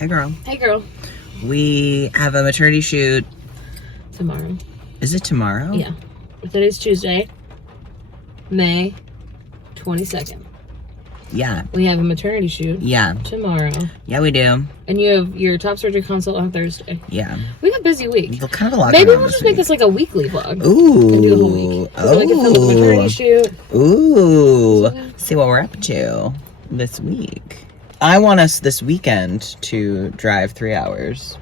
Hey, girl. Hey, girl. We have a maternity shoot. Tomorrow. Is it tomorrow? Yeah. Today's Tuesday, May 22nd. Yeah. We have a maternity shoot. Yeah. Tomorrow. Yeah, we do. And you have your top surgery consult on Thursday. Yeah. We have a busy week. Kind of a lot. Maybe we'll just make this like a weekly vlog. Ooh. And do the whole week. So we can film the maternity shoot. Ooh. See what we're up to this week. I want us this weekend to drive 3 hours.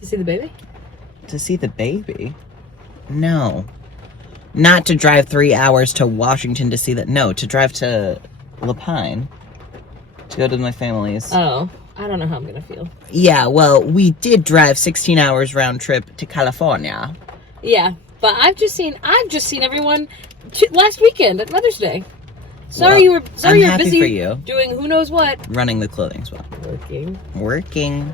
To see the baby? To see the baby? No. Not to drive 3 hours to Washington to see that. No, to drive to La Pine. To go to my family's. Oh, I don't know how I'm going to feel. Yeah, well, we did drive 16 hours round trip to California. Yeah, but I've just seen everyone last weekend at Mother's Day. Sorry, Well, you're happy busy for you. doing who knows what. Running the clothing swap. Working.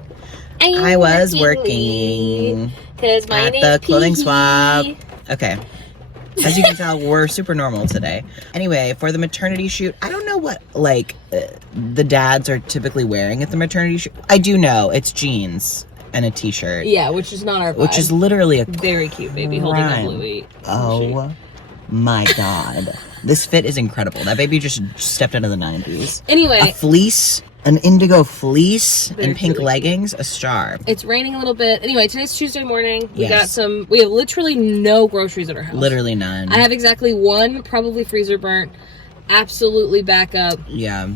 I I was working because my at name the clothing Pee. swap. Okay. As you can tell, we're super normal today. Anyway, for the maternity shoot, I don't know what, the dads are typically wearing at the maternity shoot. I do know. It's jeans and a t-shirt. Yeah, which is not our vibe. Which is literally a very cute baby holding a Bluey. Oh my God. This fit is incredible. That baby just stepped out of the 90s. Anyway. A fleece, an indigo fleece, and pink really leggings, a star. It's raining a little bit. Anyway, today's Tuesday morning. We Yes. we have literally no groceries at our house. Literally none. I have exactly one, probably freezer burnt, absolutely backup. Yeah.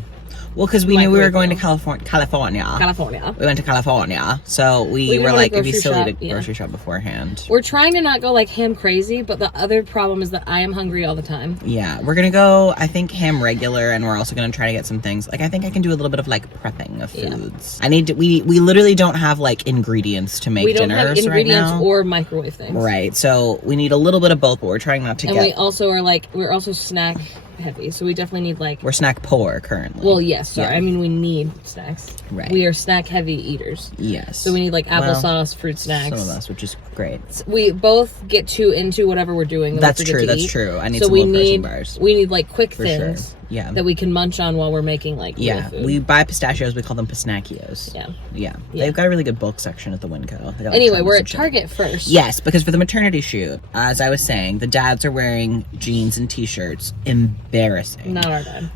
Well, because we knew we were going to California. We went to California. So we were like, it'd be silly to grocery shop beforehand. We're trying to not go like ham crazy, but the other problem is that I am hungry all the time. Yeah. We're going to go, I think, ham regular, and we're also going to try to get some things. Like, I think I can do a little bit of like prepping of foods. I need to, we literally don't have like ingredients to make dinners right now. We don't have ingredients or microwave things. Right. So we need a little bit of both, but we're trying not to and we also are like, we're also snack heavy, so we definitely need like... We're snack poor currently. Well, yes, sorry. Yeah. I mean, we need snacks. Right. We are snack heavy eaters. Yes. So we need like applesauce, fruit snacks. Some of us, which is great. We both get too into whatever we're doing. That's true, that's true. I need some protein bars. We need like quick things. Sure. Yeah. That we can munch on while we're making like real food. We buy pistachios, we call them pisnachios. Yeah. They've got a really good bulk section at the Winco. Got, anyway, we're at Target first. Yes, because for the maternity shoot, as I was saying, the dads are wearing jeans and t-shirts. Embarrassing. Not our dad.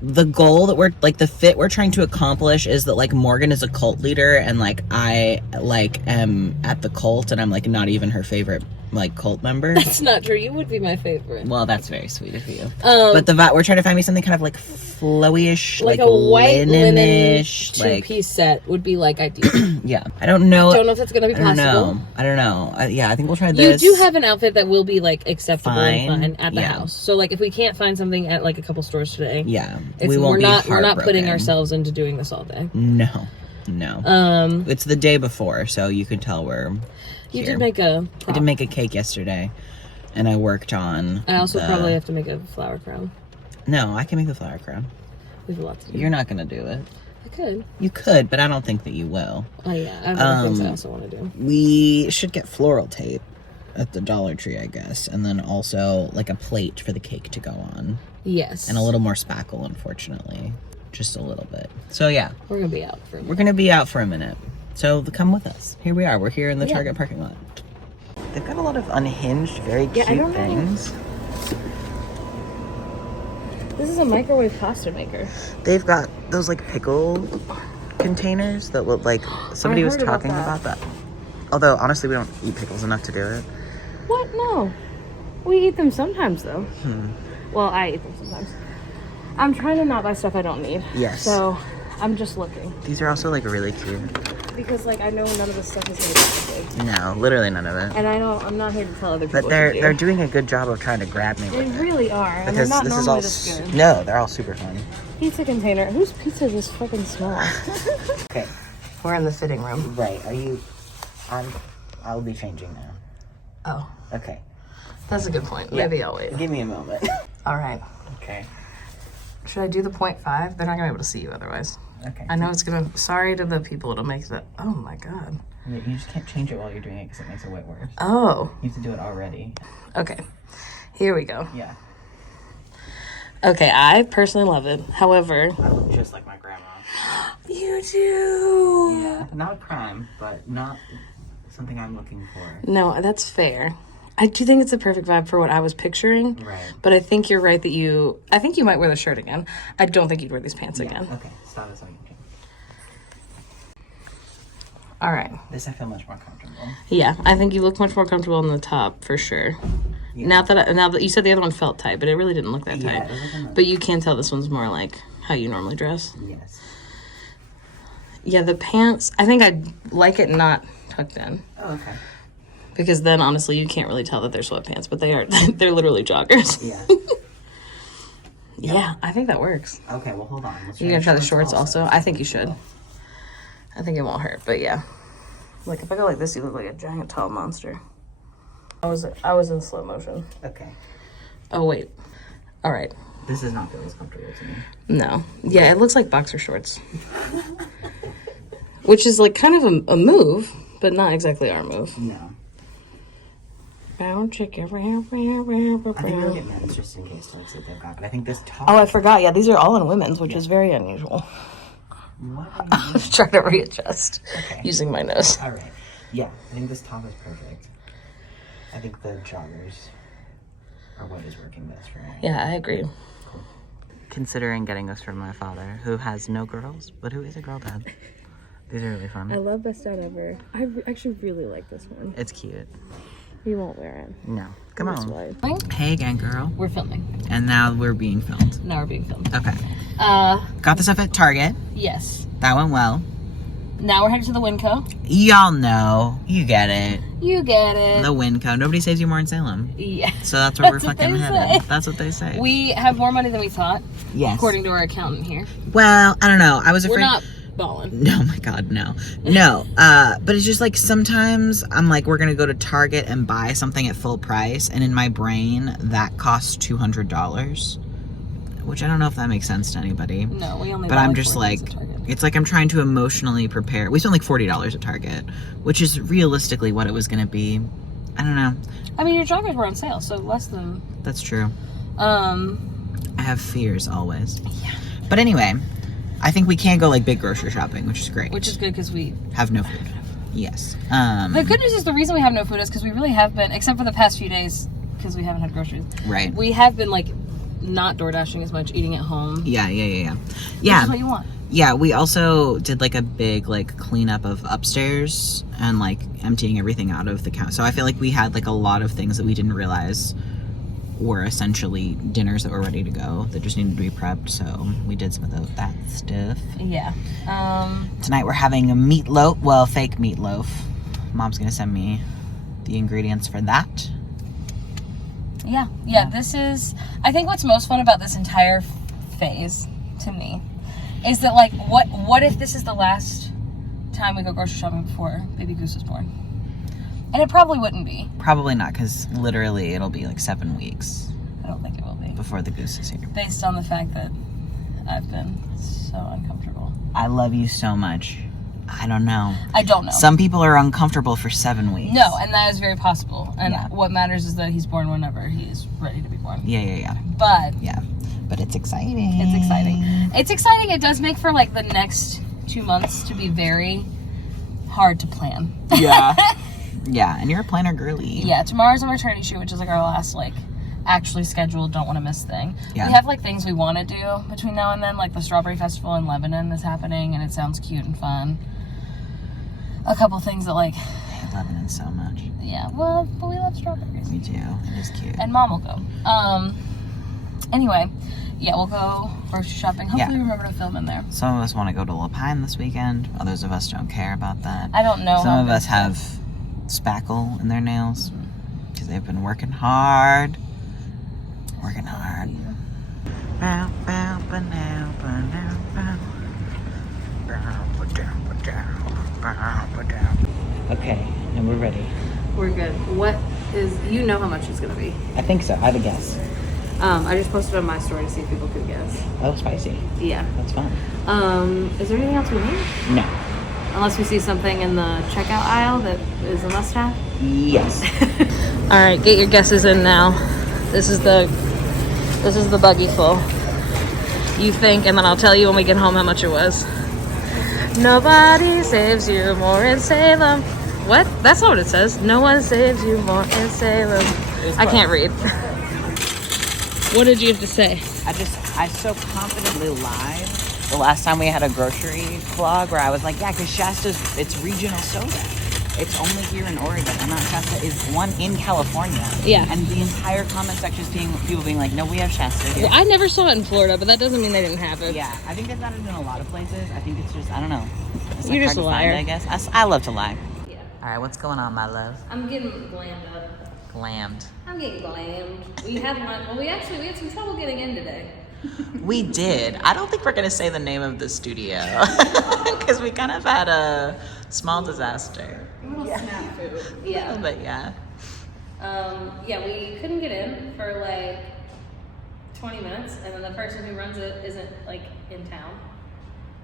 The goal that we're like the fit we're trying to accomplish is that like Morgan is a cult leader, and like I like am at the cult, and I'm like not even her favorite like cult member. That's not true. You would be my favorite. Well, that's very sweet of you. But we're trying to find me something kind of like flowy-ish, like a white linen-ish, two-piece set would be like ideal. Yeah, I don't know. Don't know if that's gonna be possible. I don't know. Yeah, I think we'll try this. You do have an outfit that will be like acceptable and fine at the Yeah. house. So like if we can't find something at like a couple stores today, yeah, we're not putting ourselves into doing this all day. No. It's the day before, so you can tell we're. You did make a prop. I did make a cake yesterday, and I worked on. I also probably have to make a flower crown. No, I can make the flower crown. We have a lot to do. You're not gonna do it. I could. You could, but I don't think that you will. Oh yeah, I have other things I also want to do. We should get floral tape at the Dollar Tree, I guess, and then also like a plate for the cake to go on. Yes. And a little more spackle, unfortunately, just a little bit. So yeah, we're gonna be out for a minute. We're gonna be out for a minute. So come with us. Here we are. We're here in the Target parking lot. They've got a lot of unhinged, very cute things. This is a microwave pasta maker. They've got those like pickle containers that look like somebody was talking about that. Although honestly, we don't eat pickles enough to do it. What? No. We eat them sometimes though. Well, I eat them sometimes. I'm trying to not buy stuff I don't need. Yes. So I'm just looking. These are also like really cute. Because like I know none of this stuff is gonna be good. No, literally none of it. And I know I'm not here to tell other people. But they're doing a good job of trying to grab me. They really are. And because they're not this normally is all this good. No, they're all super fun. Pizza container. Whose pizza is this fucking small? Okay. We're in the fitting room. Right. Are you? I'll be changing now. Oh. Okay. That's a good point. Yeah. Maybe I'll wait. Give me a moment. All right. Okay. Should I do the 0.5? They're not gonna be able to see you otherwise. Okay. I know it's gonna. Sorry to the people. It'll make that. Oh my god. You just can't change it while you're doing it because it makes it way worse. Oh. You have to do it already. Okay. Here we go. Yeah. Okay, I personally love it. However, I look just like my grandma. You do. Yeah. not a crime, but not something I'm looking for. No, that's fair. I do think it's the perfect vibe for what I was picturing. Right. But I think you're right that I think you might wear the shirt again. I don't think you'd wear these pants again. Okay, stop a second. All right. This I feel much more comfortable. Yeah, I think you look much more comfortable on the top for sure. Yeah. Now that you said the other one felt tight, but it really didn't look that tight. But you can tell this one's more like how you normally dress. Yes. Yeah, the pants, I think I'd like it not tucked in. Oh, okay. Because then, honestly, you can't really tell that they're sweatpants, but they are. They're literally joggers. Yeah. Yeah, I think that works. Okay, well, hold on. You gonna try the shorts also? I think you should. I think it won't hurt, but yeah. Like, if I go like this, you look like a giant tall monster. I was in slow motion. Okay. Oh, wait. All right. This is not feeling as comfortable to me. No. Yeah, it looks like boxer shorts. Which is, like, kind of a move, but not exactly our move. No. Bound chicken. I think you'll get men's just in case to like see what they've got, but I think this top... Oh, I forgot. Yeah, these are all in women's, which is very unusual. I was trying to readjust using my nose. All right. Yeah, I think this top is perfect. I think the joggers are what is working best for me. Yeah, I agree. Cool. Considering getting this from my father, who has no girls, but who is a girl dad. These are really fun. I love Best Dad Ever. I actually really like this one. It's cute. You won't wear it. No. Come on. Why? Hey again, girl. We're filming. And now we're being filmed. Now we're being filmed. Okay. Got this up at Target. Yes. That went well. Now we're headed to the Winco. Y'all know. You get it. You get it. The Winco. Nobody saves you more in Salem. Yeah. So that's where we're That's what fucking they headed. say. That's what they say. We have more money than we thought. Yes. According to our accountant here. Well, I don't know. I was afraid. We're not balling. No, my God, no. No. But it's just like sometimes I'm like, we're going to go to Target and buy something at full price. And in my brain, that costs $200. Which I don't know if that makes sense to anybody. No, we only. But I'm just like, it's like I'm trying to emotionally prepare. We spent like $40 at Target, which is realistically what it was going to be. I don't know. I mean, your joggers were on sale, so less than. That's true. I have fears always. Yeah. But anyway, I think we can go like big grocery shopping, which is great. Which is good because we have no food. Yes. The good news is the reason we have no food is because we really have been, except for the past few days, because we haven't had groceries. Right. We have been like not door dashing as much, eating at home. Yeah. Which is what you want. Yeah, we also did like a big like cleanup of upstairs and like emptying everything out of the counter. So I feel like we had like a lot of things that we didn't realize were essentially dinners that were ready to go that just needed to be prepped. So we did some of that stuff. Yeah. Tonight we're having a meatloaf. Well, fake meatloaf. Mom's gonna send me the ingredients for that. Yeah. This is, I think what's most fun about this entire phase to me is that like, what if this is the last time we go grocery shopping before baby Goose is born? And it probably wouldn't be. Probably not, because literally it'll be like 7 weeks. I don't think it will be. Before the Goose is here. Based on the fact that I've been so uncomfortable. I love you so much. I don't know. Some people are uncomfortable for 7 weeks. No, and that is very possible. And what matters is that he's born whenever he is ready to be born. Yeah. But it's exciting. It's exciting. It does make for like the next 2 months to be very hard to plan. Yeah. Yeah, and you're a planner girly. Yeah, tomorrow's a maternity shoot, which is like our last like actually scheduled, don't want to miss thing. Yeah. We have like things we want to do between now and then, like the Strawberry Festival in Lebanon is happening and it sounds cute and fun. A couple things that like... I hate Lebanon so much. Yeah, well, but we love strawberries. We do. It is cute. And Mom will go. Anyway, yeah, we'll go grocery shopping. Hopefully remember to film in there. Some of us want to go to La Pine this weekend. Others of us don't care about that. I don't know. Some of us have spackle in their nails because they've been working hard. Bow, bow, ba-now, ba-now, bow. Bow, ba-dow, ba-dow, bow, ba-dow. Okay, and we're ready. We're good. What is, you know how much it's going to be. I think so. I have a guess. I just posted on my story to see if people could guess. Oh, spicy. Yeah. That's fun. Is there anything else we need? No. Unless we see something in the checkout aisle that is a must-have? Yes. All right, get your guesses in now. This is the buggy full. You think, and then I'll tell you when we get home how much it was. Nobody saves you more in Salem. What? That's not what it says. No one saves you more in Salem. I can't read. What did you have to say? I so confidently lied the last time we had a grocery vlog where I was like, yeah, because Shasta's, it's regional soda. It's only here in Oregon. And not Shasta is one in California. Yeah. And the entire comment section is people being like, no, we have Shasta here. Well, I never saw it in Florida, but that doesn't mean they didn't have it. Yeah, I think they've got it in a lot of places. I think it's just, I don't know. It's You're just hard a to find, liar. I guess. I love to lie. Yeah. All right, what's going on, my love? I'm getting glammed up. Glammed. I'm getting glammed. We had lunch. Well, we had some trouble getting in today. We did. I don't think we're going to say the name of the studio because we kind of had a small disaster. Yeah. But yeah. Yeah, we couldn't get in for like 20 minutes, and then the person who runs it isn't like in town.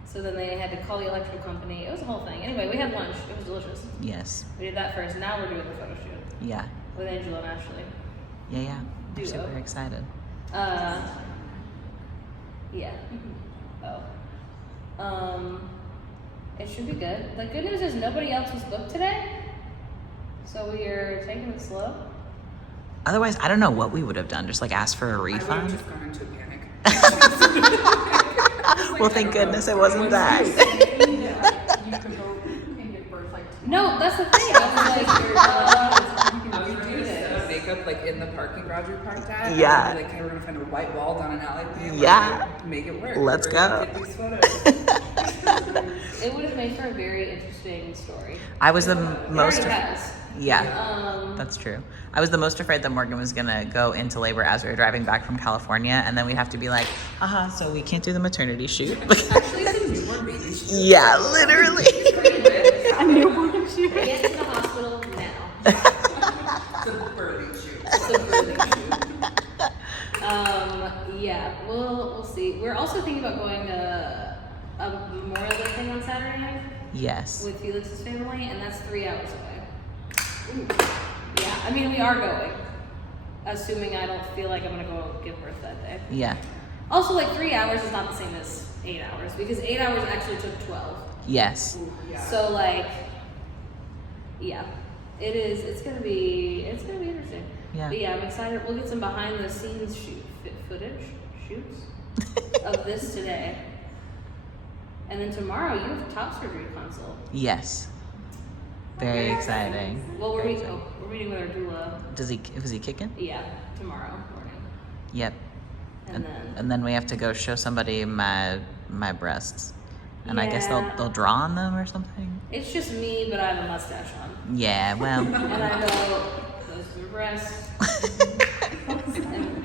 So then they had to call the electrical company. It was a whole thing. Anyway, we had lunch. It was delicious. Yes. We did that first. Now we're doing the photo shoot Yeah. with Angel and Ashley. Yeah. We're Duo. super excited. Yeah. It should be good. The good news is nobody else was booked today, so we are taking it slow. Otherwise, I don't know what we would have done. Just like ask for a I would refund. have just gone into a panic. Well, thank goodness it wasn't that. You could go and give birth like No, that's the thing. I was like, we do set up makeup like in the parking garage we parked at. Yeah. And like, hey, we're gonna find a white wall down an alley. Yeah. Make it work. Let's We're go. gonna get these photos. it would have made for a very interesting story. I was the It most. already has. Yeah. That's true. I was the most afraid that Morgan was gonna go into labor as we were driving back from California, and then we'd have to be like, so we can't do the maternity shoot. Actually, it's a newborn baby shoot. Yeah, literally. A newborn shoot. Get to the hospital now. It's a birthing shoot. It's a birthing shoot. Yeah, we'll see. We're also thinking about going to a Memorial Day thing on Saturday night Yes. with Felix's family, and that's 3 hours away. Ooh. Yeah, I mean, we are going, assuming I don't feel like I'm gonna go give birth that day. Yeah. Also, like 3 hours is not the same as 8 hours because 8 hours actually took 12. Yes. Yeah. So like, yeah, it is. It's gonna be interesting. Yeah. But yeah, I'm excited. We'll get some behind the scenes shoots of this today, and then tomorrow you have top surgery consult. Yes. Very exciting. Well, we're Very meeting. exciting. We're meeting with our doula. Was he kicking? Yeah, tomorrow morning, Yep. And then we have to go show somebody my breasts. And I guess Yeah. they'll draw on them or something. it's just me, but I have a mustache on, Yeah, well. and I go, those are your breasts,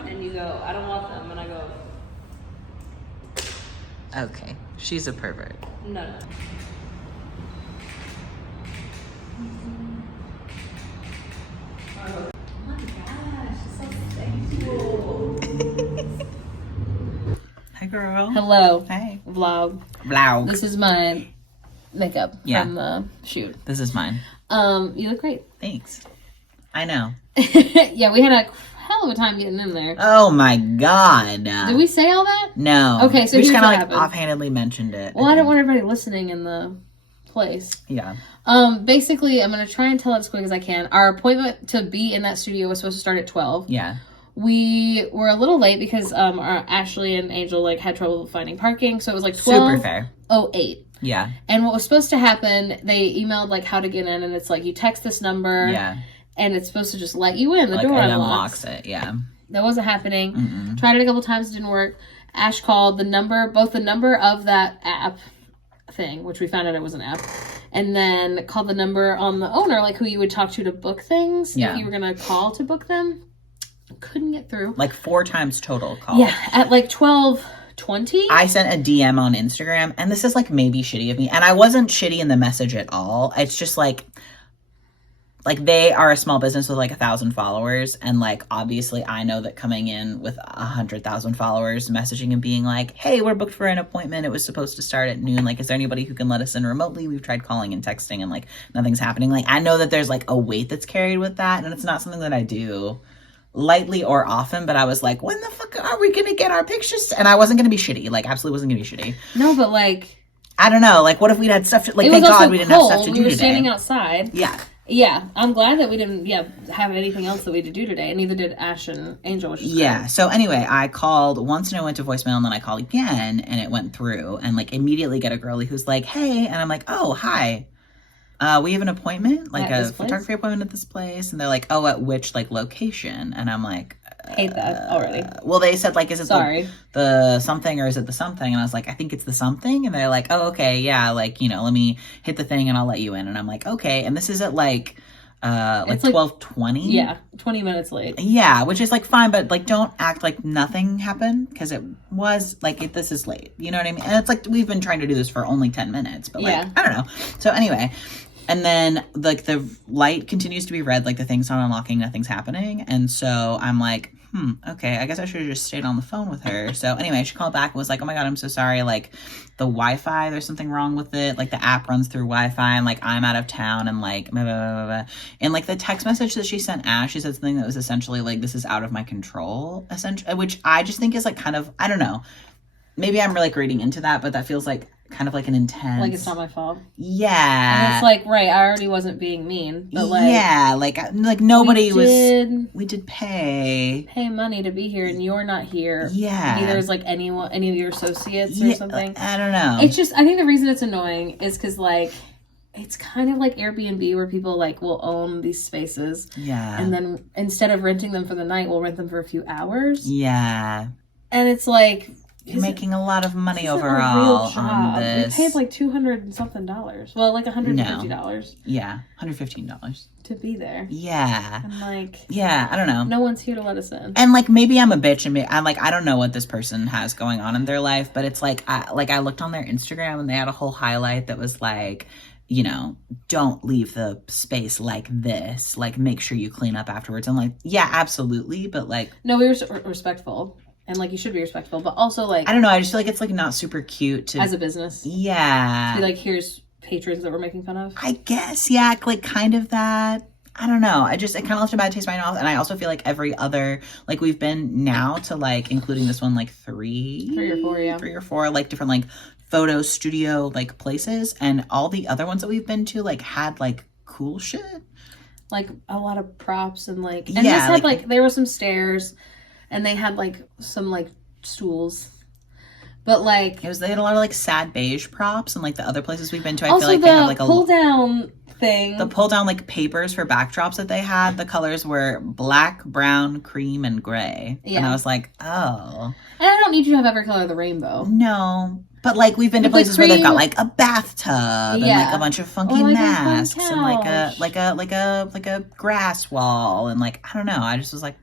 and you go, I don't want them, and I go, Okay. She's a pervert. no. Oh my gosh, it's so sexual. Hi, girl. Hello, Hi. vlog. Vlog. This is my makeup Yeah. from the shoot. This is mine. You look great. Thanks. I know. Yeah, we had a hell of a time getting in there. Oh my god. Did we say all that? No. Okay, so we just here's kind of what like happened. offhandedly mentioned it. Well, I don't want everybody listening in the place. Yeah. Basically, I'm gonna try and tell it as quick as I can. Our appointment to be in that studio was supposed to start at 12. Yeah. We were a little late because our Ashley and Angel like had trouble finding parking, so it was like Super fair. 12:08. Yeah. And what was supposed to happen, they emailed like how to get in, and it's like you text this number, Yeah. and it's supposed to just let you in. The Like door it unlocks. unlocks it. Yeah. That wasn't happening. Mm-mm. Tried it a couple times, it didn't work. Ash called both the number of that app thing, which we found out it was an app, and then called the number on the owner, like who you would talk to book things. Yeah. If you were gonna call to book them. Couldn't get through. Like 4 times total call. Yeah, at like 12:20. I sent a DM on Instagram, and this is like maybe shitty of me, and I wasn't shitty in the message at all. It's just like they are a small business with like 1,000 followers, and like obviously I know that coming in with 100,000 followers, messaging and being like, hey, we're booked for an appointment, it was supposed to start at noon, like is there anybody who can let us in remotely? We've tried calling and texting and like nothing's happening. Like I know that there's like a weight that's carried with that, and it's not something that I do lightly or often, but I was like, when the fuck are we gonna get our pictures? And I wasn't gonna be shitty, like absolutely wasn't gonna be shitty. No, but like I don't know. Like, what if we'd had stuff to, like, It thank was also God we didn't have stuff to cold. do We were today. standing outside. Yeah. Yeah, I'm glad that we didn't have anything else that we had to do today, and neither did Ash and Angel, which is Yeah. great. So anyway, I called once and it went to voicemail, and then I called again and it went through, and like immediately get a girlie who's like, hey, and I'm like, oh, hi. We have an appointment, like At a this place? photography appointment at this place. And they're like, oh, at which like location? And I'm like, Hate that already. well, they said like, is it Sorry. the something or is it the something? And I was like, I think it's the something. And they're like, oh, okay, yeah, like, you know, let me hit the thing and I'll let you in. And I'm like, okay. And this is at like It's like 12:20. Yeah, 20 minutes late. Yeah, which is like fine, but like don't act like nothing happened, because it was like this is late. You know what I mean? And it's like we've been trying to do this for only 10 minutes, but like Yeah. I don't know. So anyway, and then like the light continues to be red, like the thing's not unlocking, nothing's happening, and so I'm like, okay, I guess I should have just stayed on the phone with her. So anyway, she called back and was like, oh my God, I'm so sorry. Like the Wi-Fi, there's something wrong with it. Like the app runs through Wi-Fi and like I'm out of town and like blah, blah, blah, blah. And like the text message that she sent Ash, she said something that was essentially like, this is out of my control, essentially, which I just think is like kind of, I don't know. Maybe I'm like reading into that, but that feels like kind of like an intense. Like it's not my fault. Yeah. And it's like, right, I already wasn't being mean, but like, yeah, like nobody we did pay money to be here and you're not here. Yeah. Neither is like any of your associates or Yeah, something. I don't know. It's just, I think the reason it's annoying is because like, it's kind of like Airbnb where people like will own these spaces. Yeah. And then instead of renting them for the night, we'll rent them for a few hours. Yeah. And it's like, You're making a lot of money this isn't a overall real job. on this. We paid like $200 and something. Well, like $150 Yeah, $115. to be there. Yeah. And like, Yeah, I don't know. no one's here to let us in. And like maybe I'm a bitch and I'm like I don't know what this person has going on in their life, but it's like I looked on their Instagram and they had a whole highlight that was like, you know, don't leave the space like this. Like make sure you clean up afterwards. I'm like, yeah, absolutely, but like No, we were respectful. And like you should be respectful, but also like I don't know, I just feel like it's like not super cute to as a business. Yeah. Be like, here's patrons that we're making fun of. I guess, yeah, like kind of that. I don't know. It kind of left a bad taste in my mouth. And I also feel like every other, like we've been now to like, including this one, like three or four, like different like photo studio like places. And all the other ones that we've been to like had like cool shit. Like a lot of props and like, and Yeah, this had like- like, there were some stairs and they had like some like stools. But like, They had a lot of like sad beige props, and like the other places we've been to, I also feel like the they had like pull down thing. the pull down like papers for backdrops that they had. The colors were black, brown, cream, and gray. And Yeah. I was like, oh. And I don't need you to have every color of the rainbow. No. But like we've been to With, like, places where they've got cream- like a bathtub and Yeah. like a bunch of funky Or, like, a fun masks and couch. like a grass wall and like I don't know. I just was like,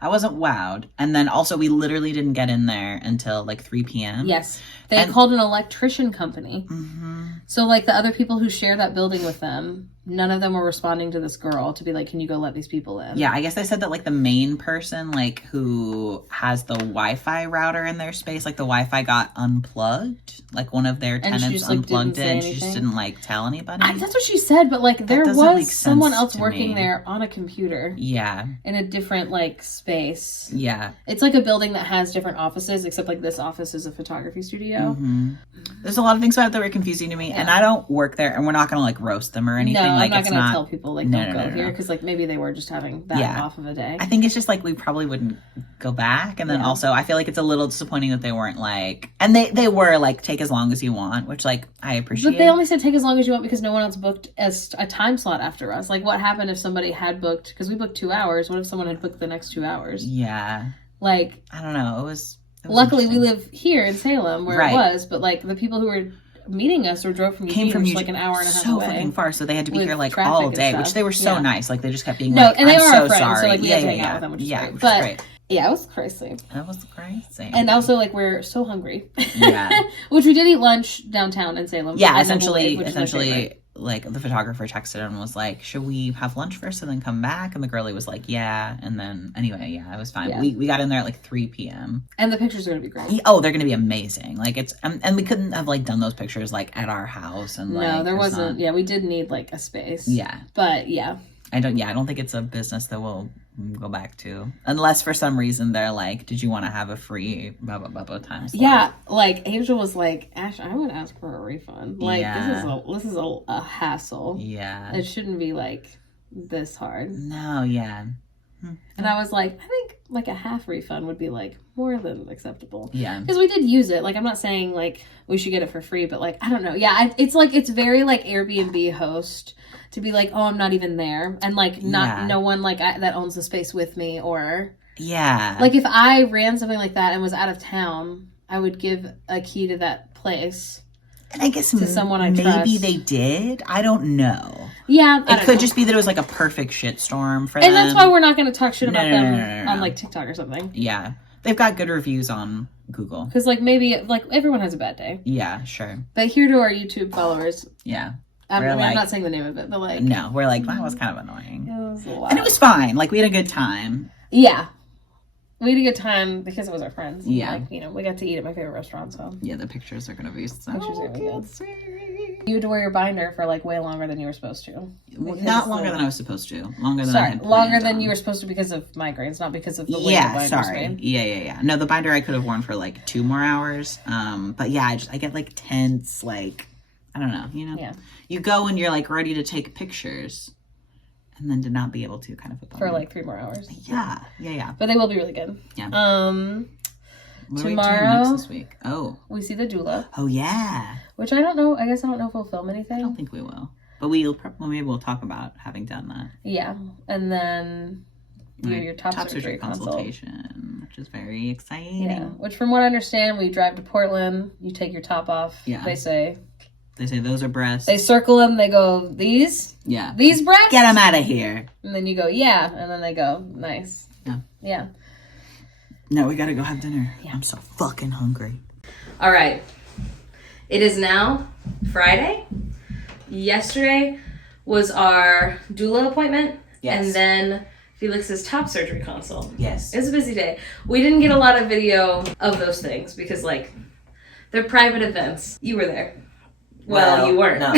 I wasn't wowed. And then also we literally didn't get in there until like 3 p.m. Yes. They And- called an electrician company. Mm-hmm. So like the other people who share that building with them, none of them were responding to this girl to be like, can you go let these people in? Yeah, I guess they said that like the main person like who has the Wi-Fi router in their space, like the Wi-Fi got unplugged. Like one of their And she tenants just, like, unplugged didn't it say and she just anything? didn't like tell anybody. That's what she said, but like there doesn't make was sense someone else to working me. there on a computer Yeah. in a different like space. Yeah. It's like a building that has different offices, except like this office is a photography studio. Mm-hmm. There's a lot of things about it that were confusing to me, and I don't work there, and we're not gonna like roast them or anything. No, like, I'm not it's gonna tell people like No, don't no, go no, here no. because like maybe they were just having that Yeah. off of a day. I think it's just like we probably wouldn't go back, and then Yeah. also I feel like it's a little disappointing that they weren't like, and they were like take as long as you want, which like I appreciate. But they only said take as long as you want because no one else booked as a time slot after us. Like what happened if somebody had booked, because we booked 2 hours, what if someone had booked the next 2 hours? Yeah, Like I don't know. It was luckily we interesting. live here in Salem where Right. it was, but like the people who were meeting us or drove from came Eugene, from which is Eugene, like an hour and a half so away. fucking far, so they had to be with here like traffic all and day, stuff. which they were so Yeah. nice. Like they just kept being No, like, and they I'm are so our friends, sorry. so like we yeah, had to yeah, hang yeah. out with them, which is yeah, great. which But was great. yeah, it was crazy. That was crazy. And also like we're so hungry. Yeah. Which we did eat lunch downtown in Salem. Yeah, at essentially, Noble Lake, which is my favorite. like the photographer texted and was like, "Should we have lunch first and then come back?" And the girlie was like, "Yeah." And then anyway, yeah, it was fine. Yeah. We got in there at like 3 p.m. And the pictures are gonna be great. Oh, they're gonna be amazing. Like it's and we couldn't have like done those pictures like at our house and like No, there there's wasn't. not- Yeah, we did need like a space. Yeah, But yeah. I don't think it's a business that we'll go back to. Unless for some reason they're like, did you want to have a free blah, blah, blah, blah times? Yeah, like Angel was like, Ash, I would ask for a refund. Like, Yeah. this is a hassle. Yeah. It shouldn't be like this hard. No, yeah. And I was like, I think like a half refund would be like more than acceptable. Yeah. Because we did use it. Like, I'm not saying like we should get it for free, but like, I don't know. Yeah, it's like, it's very like Airbnb host to be like, oh, I'm not even there. And like, no one like that owns the space with me. Or Yeah. like if I ran something like that and was out of town, I would give a key to that place. And I guess to someone I maybe trust. they did. I don't know. Yeah, It could just be that it was like a perfect shitstorm for them. and that's why we're not going to talk shit about them No. on like TikTok or something. Yeah. They've got good reviews on Google. Because like maybe like everyone has a bad day. Yeah, sure. But here to our YouTube followers, Yeah. I'm not saying the name of it, but like No, we're like, that was kind of annoying. it was a lot. And it was fine. Like, we had a good time. Yeah. We had a good time because it was our friends. Yeah. Like, we got to eat at my favorite restaurant, so. Yeah, the pictures are going to be so Pictures are gonna be good. sweet. You had to wear your binder for like way longer than you were supposed to. Not longer than I was supposed to. Longer than I had longer planned than on. you were supposed to because of migraines, not because of the way the Yeah, binder's sorry. made. Yeah. No, the binder I could have worn for like 2 more hours. But yeah, I get like tense, like, I don't know, Yeah. You go and you're like ready to take pictures and then to not be able to kind of For like 3 more hours. Yeah. But they will be really good. Yeah. What are we doing Tomorrow next this week? Oh. we see the doula, Oh yeah. which I don't know. I guess I don't know if we'll film I anything. don't think we will. But maybe we'll talk about having done that. Yeah. And then your top surgery consult. consultation, which is very exciting. Yeah. Which from what I understand, we drive to Portland, you take your top off. Yeah. They say those are breasts. they circle them, they go, these Yeah. breasts? Get them out of here. And then you go, yeah. And then they go, nice. Yeah. Yeah. No, we gotta go have dinner. Yeah. I'm so fucking hungry. All right. It is now Friday. Yesterday was our doula appointment. Yes. And then Felix's top surgery consult. Yes. It was a busy day. We didn't get a lot of video of those things because, like, they're private events. You were there. Well, you weren't. No.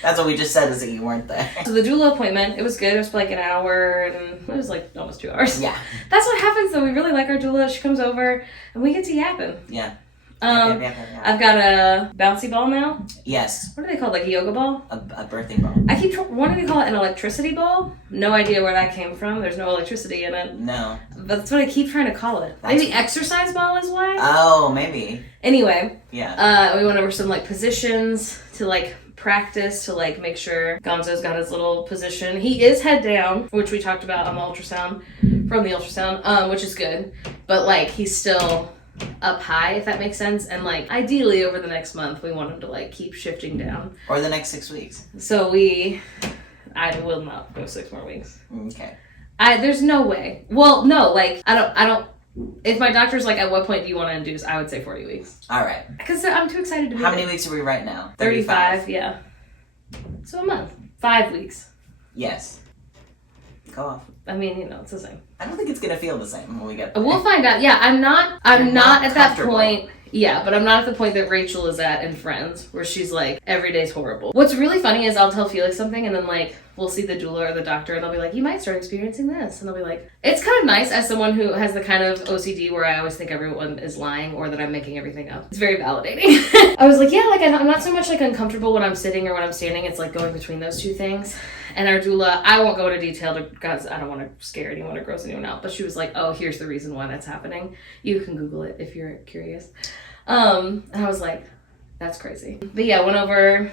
That's what we just said, is that you weren't there. So the doula appointment, it was good. It was like an hour, and it was like almost 2 hours. Yeah. That's what happens, though. We really like our doula. She comes over, and we get to yapping. Yeah. I've got a bouncy ball now. Yes. What are they called? Like a yoga ball? A birthing ball. I keep wanting to call it an electricity ball. No idea where that came from. There's no electricity in it. No. But that's what I keep trying to call it. Maybe exercise ball is why? Oh, maybe. Anyway. Yeah. We went over some, like, positions to, like, practice to, like, make sure Gonzo's got his little position. He is head down, which we talked about on the ultrasound, which is good. But, like, he's still up high, if that makes sense. And, like, ideally over the next month, we want him to, like, keep shifting down. Or the next 6 weeks. So I will not go 6 more weeks. Okay. There's no way. Well, no, like, I don't, if my doctor's like, at what point do you want to induce? I would say 40 weeks. All right. Because I'm too excited to be How there. many weeks are we right now? 35, yeah. So a month. 5 weeks. Yes. Go off. I mean, it's the same. I don't think it's gonna feel the same when we get there. We'll find out. Yeah, I'm not not at that comfortable. point. Yeah, but I'm not at the point that Rachel is at in Friends, where she's like, every day's horrible. What's really funny is I'll tell Felix something, and then, like, we'll see the doula or the doctor, and they'll be like, you might start experiencing this. And they'll be like, it's kind of nice as someone who has the kind of OCD where I always think everyone is lying or that I'm making everything up. It's very validating. I was like, yeah, like, I'm not so much, like, uncomfortable when I'm sitting or when I'm standing. It's, like, going between those two things. And our doula, I won't go into detail because I don't want to scare anyone or gross anyone out, but she was like, oh, here's the reason why that's happening. You can Google it if you're curious. And I was like, that's crazy. But yeah, went over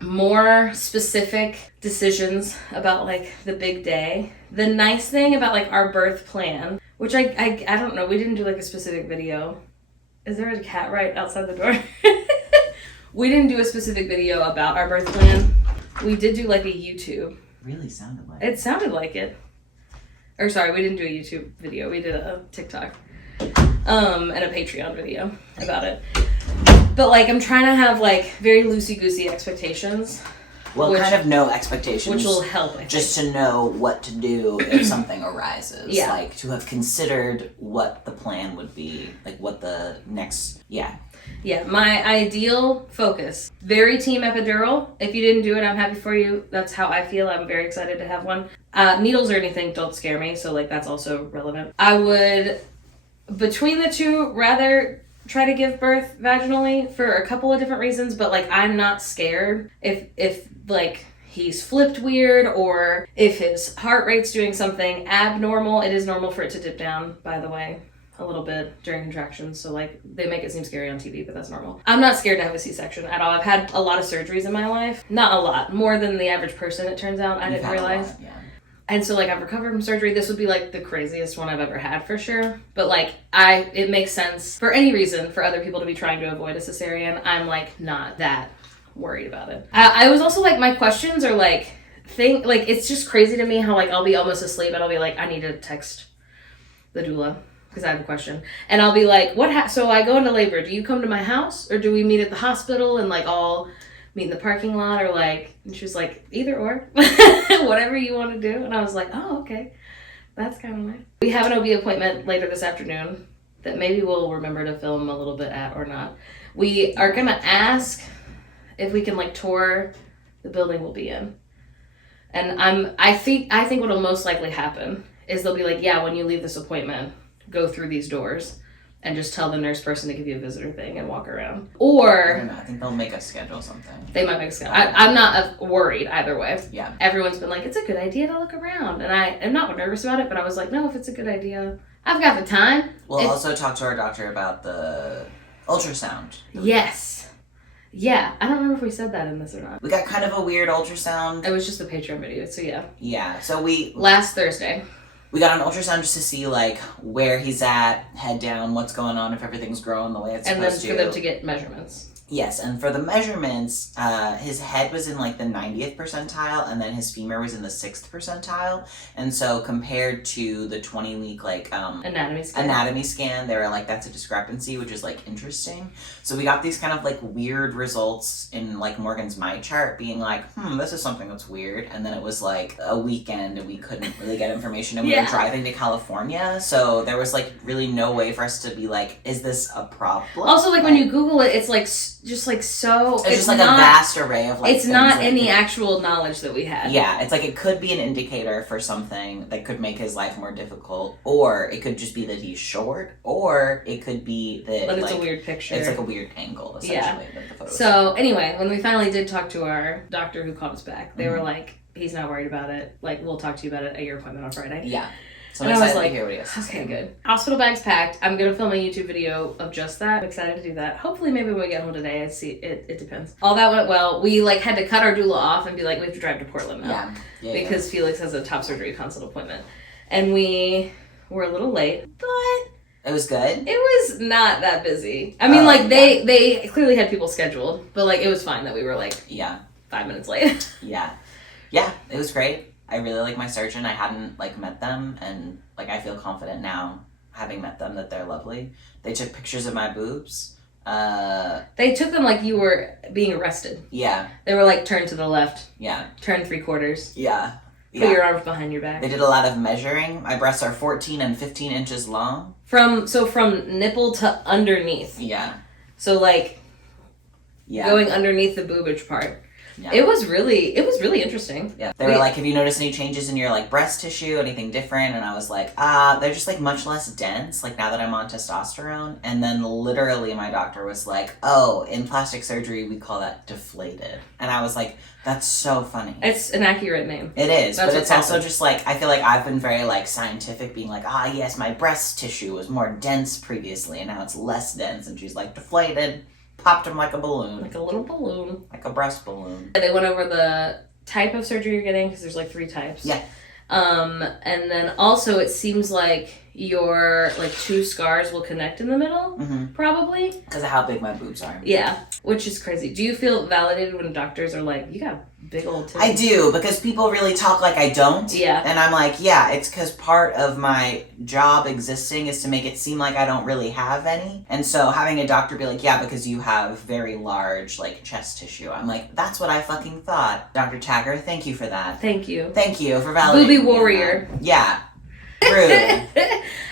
more specific decisions about, like, the big day. The nice thing about, like, our birth plan, which I don't know, we didn't do, like, a specific video. Is there a cat right outside the door? We didn't do a specific video about our birth plan. We did do, like, a YouTube. Really sounded like It sounded like it. Or sorry, we didn't do a YouTube video. We did a TikTok. And a Patreon video about it. But, like, I'm trying to have, like, very loosey-goosey expectations. Well, kind of no expectations. Which will help, I think. Just to know what to do if something arises. Yeah. Like, to have considered what the plan would be. Like, what the next... Yeah. Yeah, my ideal focus. Very team epidural. If you didn't do it, I'm happy for you. That's how I feel. I'm very excited to have one. Needles or anything don't scare me, so like that's also relevant. I would, between the two, rather try to give birth vaginally for a couple of different reasons, but like I'm not scared if like he's flipped weird or if his heart rate's doing something abnormal. It is normal for it to dip down, by the way, a little bit during contractions, so like they make it seem scary on TV, but that's normal. I'm not scared to have a C-section at all. I've had a lot of surgeries in my life. Not a lot, more than the average person, it turns out. I didn't realize. Yeah. And so like I've recovered from surgery. This would be like the craziest one I've ever had for sure. But like it makes sense for any reason for other people to be trying to avoid a cesarean. I'm like not that worried about it. I was also like, my questions are like it's just crazy to me how like I'll be almost asleep and I'll be like, I need to text the doula because I have a question. And I'll be like, so I go into labor, do you come to my house or do we meet at the hospital and like all meet in the parking lot, or like, and she was like, either or, whatever you want to do. And I was like, oh, okay, that's kind of nice. We have an OB appointment later this afternoon that maybe we'll remember to film a little bit at or not. We are gonna ask if we can like tour the building we'll be in. And I think what'll most likely happen is they'll be like, yeah, when you leave this appointment, go through these doors and just tell the nurse person to give you a visitor thing and walk around. Or I think they'll make us schedule something. They might make us schedule. I'm not worried either way. Yeah. Everyone's been like, it's a good idea to look around. And I am not nervous about it, but I was like, no, if it's a good idea, I've got the time. We'll also talk to our doctor about the ultrasound. Yes. Yeah. I don't remember if we said that in this or not. We got kind of a weird ultrasound. It was just the Patreon video, so yeah. Yeah. So last Thursday. We got an ultrasound just to see like where he's at, head down, what's going on, if everything's growing the way it's supposed to. And then for them to get measurements. Yes, and for the measurements, his head was in like the 90th percentile, and then his femur was in the 6th percentile. And so compared to the 20-week like anatomy scan, they were like, that's a discrepancy, which is like interesting. So we got these kind of like weird results in like Morgan's My Chart being like, this is something that's weird. And then it was like a weekend and we couldn't really get information, and we were driving to California, so there was like really no way for us to be like, is this a problem? Also, like when you Google it, it's like just like so it's just like a vast array of like it's not any actual knowledge that we had. Yeah, it's like it could be an indicator for something that could make his life more difficult, or it could just be that he's short, or it could be that but it's like a weird picture. It's like a weird angle essentially. Yeah. The photos. So anyway, when we finally did talk to our doctor who called us back, they were like, he's not worried about it, like we'll talk to you about it at your appointment on Friday. Yeah. So I'm excited to hear what he has to say. Okay, good. Hospital bag's packed. I'm going to film a YouTube video of just that. I'm excited to do that. Hopefully maybe when we get home today. It depends. All that went well. We like had to cut our doula off and be like, we have to drive to Portland now. Yeah because Felix has a top surgery consult appointment. And we were a little late, but it was good. It was not that busy. I mean, like they clearly had people scheduled, but like it was fine that we were like 5 minutes late. Yeah, it was great. I really like my surgeon. I hadn't like met them, and like I feel confident now having met them that they're lovely. They took pictures of my boobs. They took them like you were being arrested. Yeah. They were like, turn to the left. Yeah. Turn 3/4. Yeah. Put your arms behind your back. They did a lot of measuring. My breasts are 14 and 15 inches long. From nipple to underneath. Yeah. So like going underneath the boobage part. Yeah. It was really interesting. Yeah. They were like, have you noticed any changes in your like breast tissue, anything different? And I was like, they're just like much less dense, like now that I'm on testosterone. And then literally my doctor was like, oh, in plastic surgery, we call that deflated. And I was like, that's so funny. It's an accurate name. It is, but it's also just like, I feel like I've been very like scientific, being like, yes, my breast tissue was more dense previously and now it's less dense. And she's like, deflated. Popped him like a balloon. Like a little balloon. Like a breast balloon. They went over the type of surgery you're getting, because there's like 3 types. Yeah. And then also it seems like your like 2 scars will connect in the middle, probably. Because of how big my boobs are. Yeah, which is crazy. Do you feel validated when doctors are like, you got big old titties? I do, because people really talk like I don't. Yeah. And I'm like, yeah, it's because part of my job existing is to make it seem like I don't really have any. And so having a doctor be like, yeah, because you have very large like chest tissue. I'm like, that's what I fucking thought. Dr. Tagger, thank you for that. Thank you. Thank you for validating. Booby warrior. Yeah. Rude.